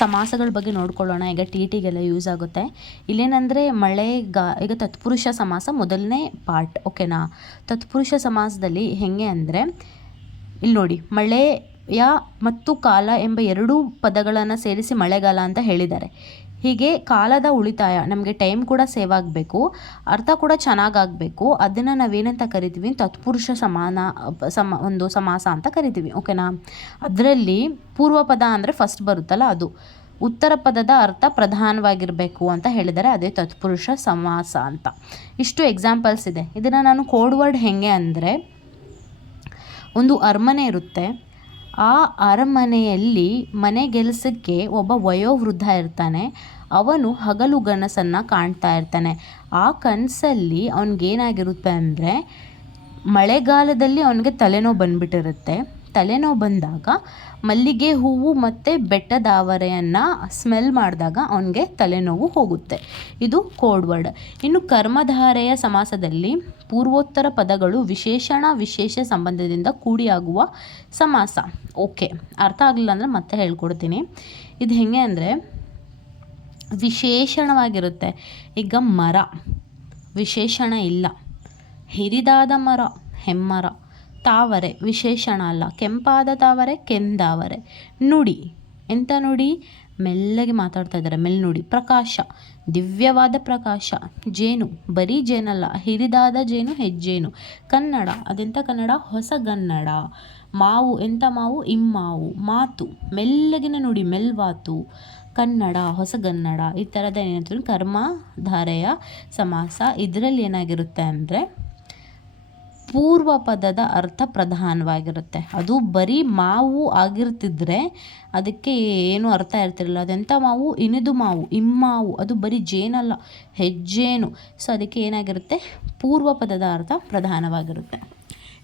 ಸಮಾಸಗಳ ಬಗ್ಗೆ ನೋಡ್ಕೊಳ್ಳೋಣ. ಈಗ ಟಿ ಟಿಗೆಲ್ಲ ಯೂಸ್ ಆಗುತ್ತೆ. ಇಲ್ಲೇನಂದರೆ ಮಳೆ ಗಾ, ಈಗ ತತ್ಪುರುಷ ಸಮಾಸ ಮೊದಲನೇ ಪಾರ್ಟ್ ಓಕೆನಾ ತತ್ಪುರುಷ ಸಮಾಸದಲ್ಲಿ ಹೇಗೆ ಅಂದರೆ ಇಲ್ಲಿ ನೋಡಿ, ಮಳೆಯ ಮತ್ತು ಕಾಲ ಎಂಬ ಎರಡೂ ಪದಗಳನ್ನು ಸೇರಿಸಿ ಮಳೆಗಾಲ ಅಂತ ಹೇಳಿದ್ದಾರೆ. ಹೀಗೆ ಕಾಲದ ಉಳಿತಾಯ, ನಮಗೆ ಟೈಮ್ ಕೂಡ ಸೇವ್ ಆಗಬೇಕು, ಅರ್ಥ ಕೂಡ ಚೆನ್ನಾಗಾಗಬೇಕು. ಅದನ್ನು ನಾವೇನಂತ ಕರಿತೀವಿ? ತತ್ಪುರುಷ ಸಮಾನ, ಸಮ, ಒಂದು ಸಮಾಸ ಅಂತ ಕರಿತೀವಿ ಓಕೆನಾ ಅದರಲ್ಲಿ ಪೂರ್ವ ಪದ ಅಂದರೆ ಫಸ್ಟ್ ಬರುತ್ತಲ್ಲ ಅದು. ಉತ್ತರ ಪದದ ಅರ್ಥ ಪ್ರಧಾನವಾಗಿರಬೇಕು ಅಂತ ಹೇಳಿದರೆ ಅದೇ ತತ್ಪುರುಷ ಸಮಾಸ ಅಂತ. ಇಷ್ಟು ಎಕ್ಸಾಂಪಲ್ಸ್ ಇದೆ. ಇದನ್ನು ನಾನು ಕೋಡ್ ವರ್ಡ್ ಹೇಗೆ ಅಂದರೆ, ಒಂದು ಅರಮನೆ ಇರುತ್ತೆ. ಆ ಅರಮನೆಯಲ್ಲಿ ಮನೆಗೆಲಸಕ್ಕೆ ಒಬ್ಬ ವಯೋವೃದ್ಧ ಇರ್ತಾನೆ. ಅವನು ಹಗಲು ಕನಸನ್ನು ಕಾಣ್ತಾ ಇರ್ತಾನೆ. ಆ ಕನಸಲ್ಲಿ ಅವ್ನಿಗೇನಾಗಿರುತ್ತೆ ಅಂದರೆ ಮಳೆಗಾಲದಲ್ಲಿ ಅವನಿಗೆ ತಲೆನೋವು ಬಂದ್ಬಿಟ್ಟಿರುತ್ತೆ. ತಲೆನೋವು ಬಂದಾಗ ಮಲ್ಲಿಗೆ ಹೂವು ಮತ್ತು ಬೆಟ್ಟದಾವರೆಯನ್ನು ಸ್ಮೆಲ್ ಮಾಡಿದಾಗ ಅವನಿಗೆ ತಲೆನೋವು ಹೋಗುತ್ತೆ. ಇದು ಕೋಡ್ ವರ್ಡ್ ಇನ್ನು ಕರ್ಮಧಾರೆಯ ಸಮಾಸದಲ್ಲಿ ಪೂರ್ವೋತ್ತರ ಪದಗಳು ವಿಶೇಷಣ, ವಿಶೇಷ ಸಂಬಂಧದಿಂದ ಕೂಡಿಯಾಗುವ ಸಮಾಸ. ಓಕೆ, ಅರ್ಥ ಆಗಲಿಲ್ಲ ಅಂದರೆ ಮತ್ತೆ ಹೇಳ್ಕೊಡ್ತೀನಿ. ಇದು ಹೆಂಗೆ ಅಂದರೆ ವಿಶೇಷಣವಾಗಿರುತ್ತೆ. ಈಗ ಮರ, ವಿಶೇಷಣ ಇಲ್ಲ. ಹಿರಿದಾದ ಮರ, ಹೆಮ್ಮರ. ತಾವರೆ, ವಿಶೇಷಣ ಅಲ್ಲ. ಕೆಂಪಾದ ತಾವರೆ, ಕೆಂದಾವರೆ. ನುಡಿ. ಎಂಥ ನುಡಿ? ಮೆಲ್ಲಗೆ ಮಾತಾಡ್ತಾ ಇದ್ದಾರೆ. ಮೆಲ್ನುಡಿ ಪ್ರಕಾಶ. ದಿವ್ಯವಾದ ಪ್ರಕಾಶ. ಜೇನು. ಬರೀ ಜೇನಲ್ಲ. ಹಿರಿದಾದ ಜೇನು, ಹೆಜ್ಜೇನು. ಕನ್ನಡ. ಅದೆಂಥ ಕನ್ನಡ? ಹೊಸಗನ್ನಡ ಮಾವು. ಎಂಥ ಮಾವು? ಇಮ್ಮಾವು. ಮಾತು. ಮೆಲ್ಲಗಿನ ನುಡಿ. ಮೆಲ್ವಾತು. ಕನ್ನಡ. ಹೊಸಗನ್ನಡ ಈ ಥರದ ಏನಂತ ಕರ್ಮಧಾರೆಯ ಸಮಾಸ. ಇದರಲ್ಲಿ ಏನಾಗಿರುತ್ತೆ ಅಂದರೆ ಪೂರ್ವ ಪದದ ಅರ್ಥ ಪ್ರಧಾನವಾಗಿರುತ್ತೆ. ಅದು ಬರೀ ಮಾವು ಆಗಿರ್ತಿದ್ರೆ ಅದಕ್ಕೆ ಏನು ಅರ್ಥ ಇರ್ತಿರಲಿಲ್ಲ ಅದೆಂಥ ಮಾವು? ಇನಿದು ಮಾವು, ಇಮ್ಮಾವು. ಅದು ಬರೀ ಜೇನಲ್ಲ, ಹೆಜ್ಜೇನು. ಸೊ ಅದಕ್ಕೆ ಏನಾಗಿರುತ್ತೆ? ಪೂರ್ವ ಪದದ ಅರ್ಥ ಪ್ರಧಾನವಾಗಿರುತ್ತೆ.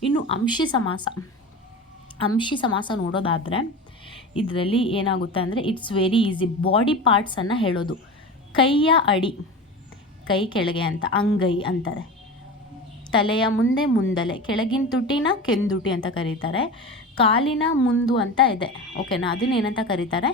ಇನ್ನು ಅಂಶಿ ಸಮಾಸ. ಅಂಶಿ ಸಮಾಸ ನೋಡೋದಾದರೆ ಇದರಲ್ಲಿ ಏನಾಗುತ್ತೆ ಅಂದರೆ ಇಟ್ಸ್ ವೆರಿ ಈಸಿ ಬಾಡಿ ಪಾರ್ಟ್ಸನ್ನು ಹೇಳೋದು. ಕೈಯ ಅಡಿ, ಕೈ ಕೆಳಗೆ ಅಂತ, ಅಂಗೈ ಅಂತಾರೆ. ತಲೆಯ ಮುಂದೆ ಮುಂದಲೆ, ಕೆಳಗಿನ ತುಟಿನ ಕೆಂದುಟಿ ಅಂತ ಕರೀತಾರೆ. ಕಾಲಿನ ಮುಂದು ಅಂತ ಇದೆ ಓಕೆನಾ ಅದನ್ನ ಏನಂತ ಕರೀತಾರೆ?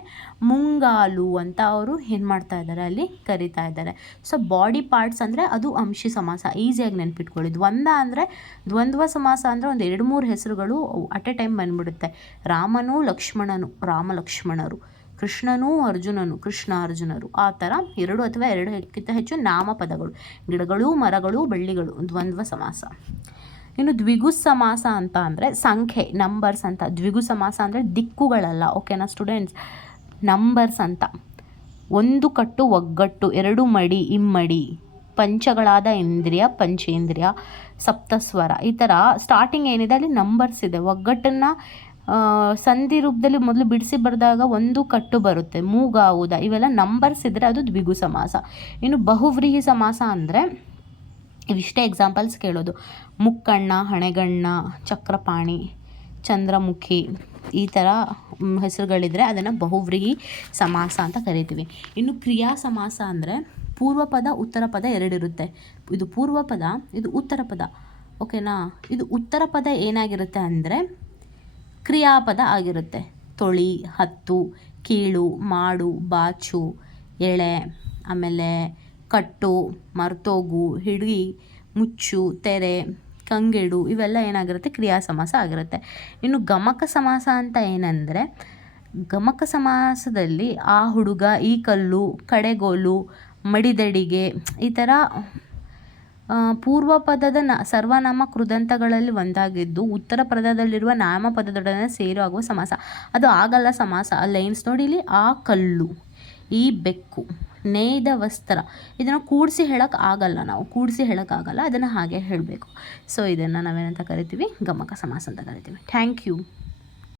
ಮುಂಗಾಲು ಅಂತ ಅವರು ಏನು ಮಾಡ್ತಾ ಇದ್ದಾರೆ ಅಲ್ಲಿ? ಕರಿತಾ ಇದ್ದಾರೆ ಸೊ ಬಾಡಿ ಪಾರ್ಟ್ಸ್ ಅಂದರೆ ಅದು ಅಂಶಿ ಸಮಾಸ ಈಸಿಯಾಗಿ ನೆನ್ಪಿಟ್ಕೊಳ್ಳಿ ದ್ವಂದ್ವ ಅಂದರೆ ದ್ವಂದ್ವ ಸಮಾಸ ಅಂದರೆ ಒಂದು ಎರಡು ಮೂರು ಹೆಸರುಗಳು ಅಟ್ ಎ ಟೈಮ್ ಬಂದ್ಬಿಡುತ್ತೆ. ರಾಮನು, ಲಕ್ಷ್ಮಣನು, ರಾಮ ಲಕ್ಷ್ಮಣರು. ಕೃಷ್ಣನೂ ಅರ್ಜುನನು, ಕೃಷ್ಣ ಅರ್ಜುನರು. ಆ ಥರ ಎರಡು ಅಥವಾ ಎರಡಕ್ಕಿಂತ ಹೆಚ್ಚು ನಾಮಪದಗಳು. ಗಿಡಗಳು, ಮರಗಳು, ಬಳ್ಳಿಗಳು. ದ್ವಂದ್ವ ಸಮಾಸ. ಇನ್ನು ದ್ವಿಗು ಸಮಾಸ ಅಂತ ಅಂದರೆ ಸಂಖ್ಯೆ ನಂಬರ್ಸ್ ಅಂತ. ದ್ವಿಗು ಸಮಾಸ ಅಂದರೆ ದಿಕ್ಕುಗಳಲ್ಲ. ಓಕೆನಾ ಸ್ಟೂಡೆಂಟ್ಸ್ ನಂಬರ್ಸ್ ಅಂತ. ಒಂದು ಕಟ್ಟು ಒಗ್ಗಟ್ಟು, ಎರಡು ಮಡಿ, ಇಮ್ಮಡಿ. ಪಂಚಗಳಾದ ಇಂದ್ರಿಯ, ಪಂಚೇಂದ್ರಿಯ, ಸಪ್ತಸ್ವರ. ಈ ಥರ ಸ್ಟಾರ್ಟಿಂಗ್ ಏನಿದೆ ಅಲ್ಲಿ ನಂಬರ್ಸ್ ಇದೆ. ಒಗ್ಗಟ್ಟನ್ನು ಸಂಧಿ ರೂಪದಲ್ಲಿ ಮೊದಲು ಬಿಡಿಸಿ ಬರೆದಾಗ ಒಂದು ಕಟ್ಟು ಬರುತ್ತೆ ಮೂಗಾವುದ ಇವೆಲ್ಲ ನಂಬರ್ಸ್ ಇದ್ದರೆ ಅದು ದ್ವಿಗು ಸಮಾಸ. ಇನ್ನು ಬಹುವ್ರೀಹಿ ಸಮಾಸ ಅಂದರೆ ಇವಿಷ್ಟೇ ಎಕ್ಸಾಂಪಲ್ಸ್ ಕೇಳೋದು. ಮುಕ್ಕಣ್ಣ, ಹಣೆಗಣ್ಣ, ಚಕ್ರಪಾಣಿ, ಚಂದ್ರಮುಖಿ ಈ ಥರ ಹೆಸರುಗಳಿದ್ರೆ ಅದನ್ನು ಬಹುವ್ರೀಹಿ ಸಮಾಸ ಅಂತ ಕರಿತೀವಿ. ಇನ್ನು ಕ್ರಿಯಾ ಸಮಾಸ ಅಂದರೆ ಪೂರ್ವ ಪದ, ಉತ್ತರ ಪದ ಎರಡಿರುತ್ತೆ ಇದು ಪೂರ್ವ ಪದ, ಇದು ಉತ್ತರ ಪದ. ಓಕೆನಾ? ಇದು ಉತ್ತರ ಪದ ಏನಾಗಿರುತ್ತೆ ಅಂದರೆ ಕ್ರಿಯಾಪದ ಆಗಿರುತ್ತೆ. ತೊಳಿ, ಹತ್ತು, ಕೀಳು, ಮಾಡು, ಬಾಚು, ಎಳೆ, ಆಮೇಲೆ ಕಟ್ಟು, ಮರ್ತೋಗು ಹಿಡಿ ಮುಚ್ಚು, ತೆರೆ, ಕಂಗೆಡು ಇವೆಲ್ಲ ಏನಾಗಿರುತ್ತೆ? ಕ್ರಿಯಾ ಸಮಾಸ ಆಗಿರುತ್ತೆ. ಇನ್ನು ಗಮಕ ಸಮಾಸ ಅಂತ ಏನಂದರೆ, ಗಮಕ ಸಮಾಸದಲ್ಲಿ ಆ ಹುಡುಗ ಈ ಕಲ್ಲು, ಕಡೆಗೋಲು, ಮಡಿದಡಿಗೆ ಈ ಥರ ಪೂರ್ವ ಪದದ ನ, ಸರ್ವನಾಮ ಕೃದಂತಗಳಲ್ಲಿ ಒಂದಾಗಿದ್ದು, ಉತ್ತರ ಪದದಲ್ಲಿರುವ ನಾಮಪದದೊಡನೆ ಸೇರು ಆಗುವ ಸಮಾಸ. ಅದು ಆಗಲ್ಲ ಸಮಾಸ. ಲೈನ್ಸ್ ನೋಡಿ ಇಲ್ಲಿ ಆ ಕಲ್ಲು, ಈ ಬೆಕ್ಕು, ನೇಯ್ದ ವಸ್ತ್ರ. ಇದನ್ನು ಕೂಡಿಸಿ ಹೇಳಕ್ಕೆ ಆಗಲ್ಲ ನಾವು. ಕೂಡಿಸಿ ಹೇಳೋಕ್ಕಾಗಲ್ಲ ಅದನ್ನು ಹಾಗೆ ಹೇಳಬೇಕು. ಸೊ ಇದನ್ನು ನಾವೇನಂತ ಕರಿತೀವಿ? ಗಮಕ ಸಮಾಸ ಅಂತ ಕರಿತೀವಿ. Thank you